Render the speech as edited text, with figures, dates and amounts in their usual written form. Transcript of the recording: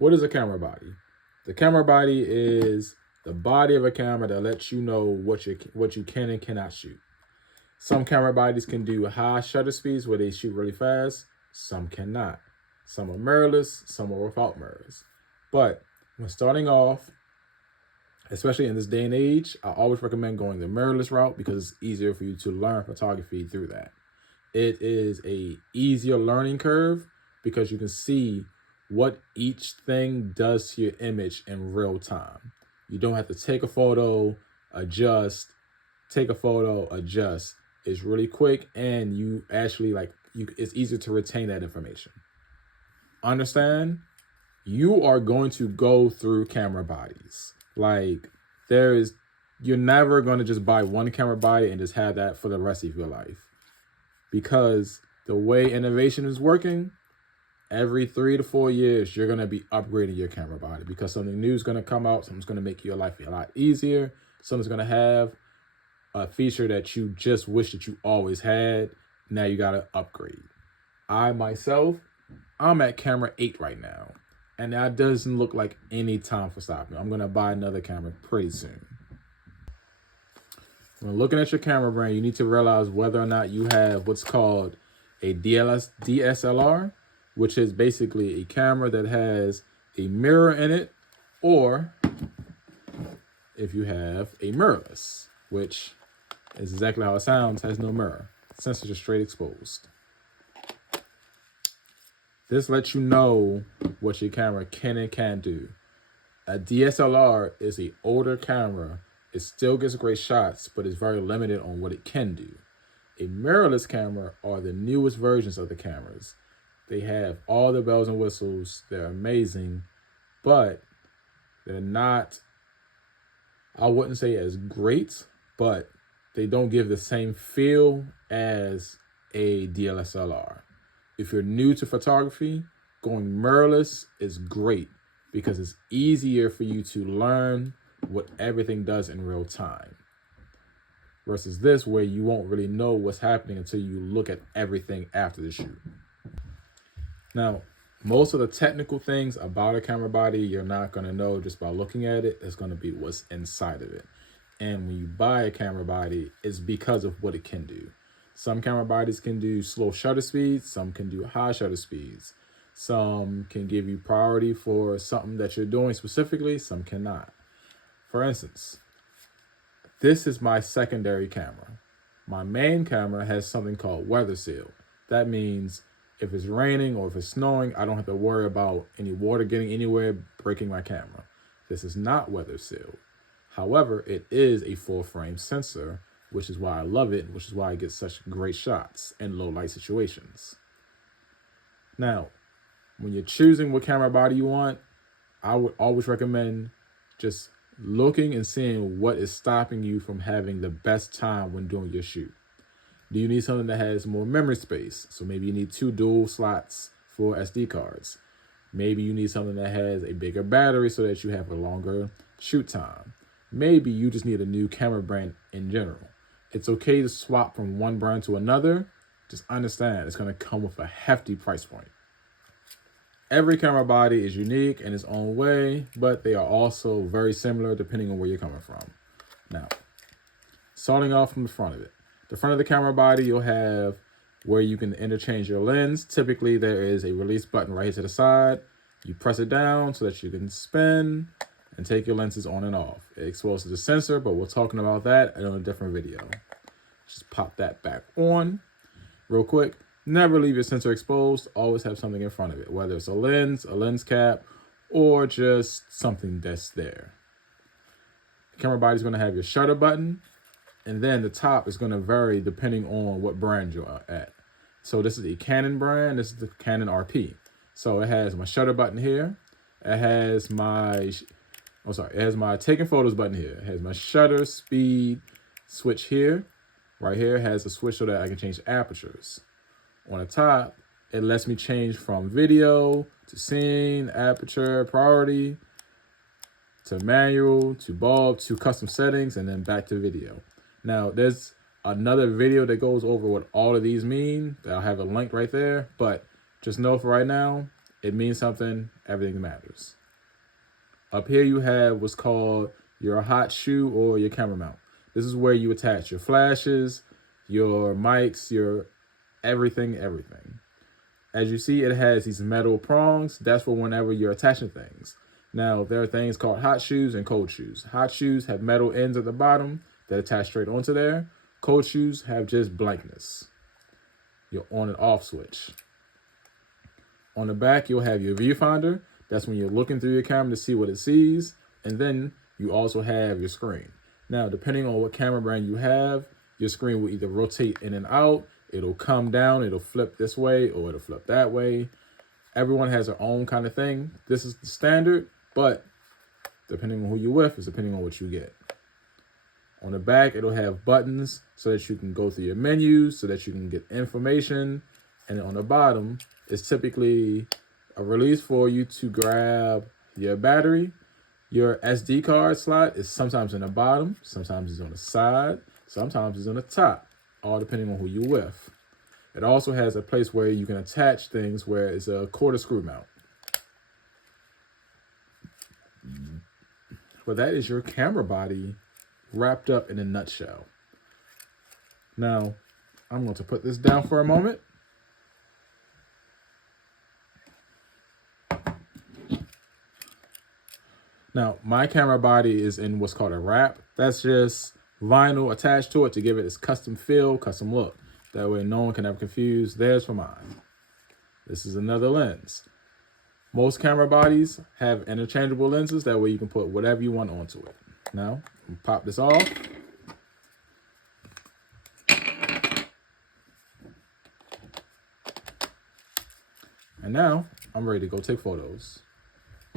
What is a camera body? The camera body is the body of a camera that lets you know what you can and cannot shoot. Some camera bodies can do high shutter speeds where they shoot really fast. Some cannot. Some are mirrorless, some are without mirrors. But when starting off, especially in this day and age, I always recommend going the mirrorless route because it's easier for you to learn photography through that. It is a easier learning curve because you can see what each thing does to your image in real time. You don't have to take a photo, adjust, take a photo, adjust. It's really quick, and you actually it's easier to retain that information. Understand? You are going to go through camera bodies. You're never going to just buy one camera body and just have that for the rest of your life. Because the way innovation is working, every 3 to 4 years, you're going to be upgrading your camera body because something new is going to come out. Something's going to make your life a lot easier. Something's going to have a feature that you just wish that you always had. Now you got to upgrade. I'm at camera 8 right now. And that doesn't look like any time for stopping. I'm going to buy another camera pretty soon. When looking at your camera brand, you need to realize whether or not you have what's called a DSLR, which is basically a camera that has a mirror in it, or if you have a mirrorless, which is exactly how it sounds, has no mirror. Sensors are straight exposed. This lets you know what your camera can and can't do. A DSLR is an older camera. It still gets great shots, but it's very limited on what it can do. A mirrorless camera are the newest versions of the cameras. They have all the bells and whistles. They're amazing, but they're not, I wouldn't say as great, but they don't give the same feel as a DSLR. If you're new to photography, going mirrorless is great because it's easier for you to learn what everything does in real time. Versus this, where you won't really know what's happening until you look at everything after the shoot. Now, most of the technical things about a camera body, you're not going to know just by looking at it. It's going to be what's inside of it. And when you buy a camera body, it's because of what it can do. Some camera bodies can do slow shutter speeds. Some can do high shutter speeds. Some can give you priority for something that you're doing specifically. Some cannot. For instance, this is my secondary camera. My main camera has something called weather seal. That means if it's raining or if it's snowing, I don't have to worry about any water getting anywhere, breaking my camera. This is not weather sealed. However, it is a full frame sensor, which is why I love it, which is why I get such great shots in low light situations. Now, when you're choosing what camera body you want, I would always recommend just looking and seeing what is stopping you from having the best time when doing your shoot. Do you need something that has more memory space? So maybe you need 2 dual slots for SD cards. Maybe you need something that has a bigger battery so that you have a longer shoot time. Maybe you just need a new camera brand in general. It's okay to swap from one brand to another. Just understand it's going to come with a hefty price point. Every camera body is unique in its own way, but they are also very similar depending on where you're coming from. Now, starting off from the front of it. The front of the camera body, you'll have where you can interchange your lens. Typically, there is a release button right here to the side. You press it down so that you can spin and take your lenses on and off. It exposes the sensor, but we're talking about that in a different video. Just pop that back on real quick. Never leave your sensor exposed. Always have something in front of it, whether it's a lens cap, or just something that's there. The camera body is going to have your shutter button, and then the top is going to vary depending on what brand you're at. So this is a Canon brand. This is the Canon RP. So it has my shutter button here. It has my taking photos button here. It has my shutter speed switch here. Right here it has a switch so that I can change apertures. On the top, it lets me change from video to scene, aperture, priority, to manual, to bulb, to custom settings, and then back to video. Now, there's another video that goes over what all of these mean. I'll have a link right there, but just know for right now, it means something, everything matters. Up here you have what's called your hot shoe or your camera mount. This is where you attach your flashes, your mics, your everything. As you see, it has these metal prongs. That's for whenever you're attaching things. Now, there are things called hot shoes and cold shoes. Hot shoes have metal ends at the bottom that attach straight onto there. Cold shoes have just blankness, your on and off switch. On the back, you'll have your viewfinder. That's when you're looking through your camera to see what it sees. And then you also have your screen. Now, depending on what camera brand you have, your screen will either rotate in and out, it'll come down, it'll flip this way, or it'll flip that way. Everyone has their own kind of thing. This is the standard, but depending on who you're with, is depending on what you get. On the back, it'll have buttons so that you can go through your menus, so that you can get information. And on the bottom, it's typically a release for you to grab your battery. Your SD card slot is sometimes in the bottom, sometimes it's on the side, sometimes it's on the top, all depending on who you're with. It also has a place where you can attach things where it's a quarter screw mount. Well, that is your camera body wrapped up in a nutshell. Now, I'm going to put this down for a moment. Now, my camera body is in what's called a wrap. That's just vinyl attached to it to give it its custom feel, custom look. That way no one can ever confuse theirs for mine. This is another lens. Most camera bodies have interchangeable lenses. That way you can put whatever you want onto it. Now, pop this off. And now, I'm ready to go take photos.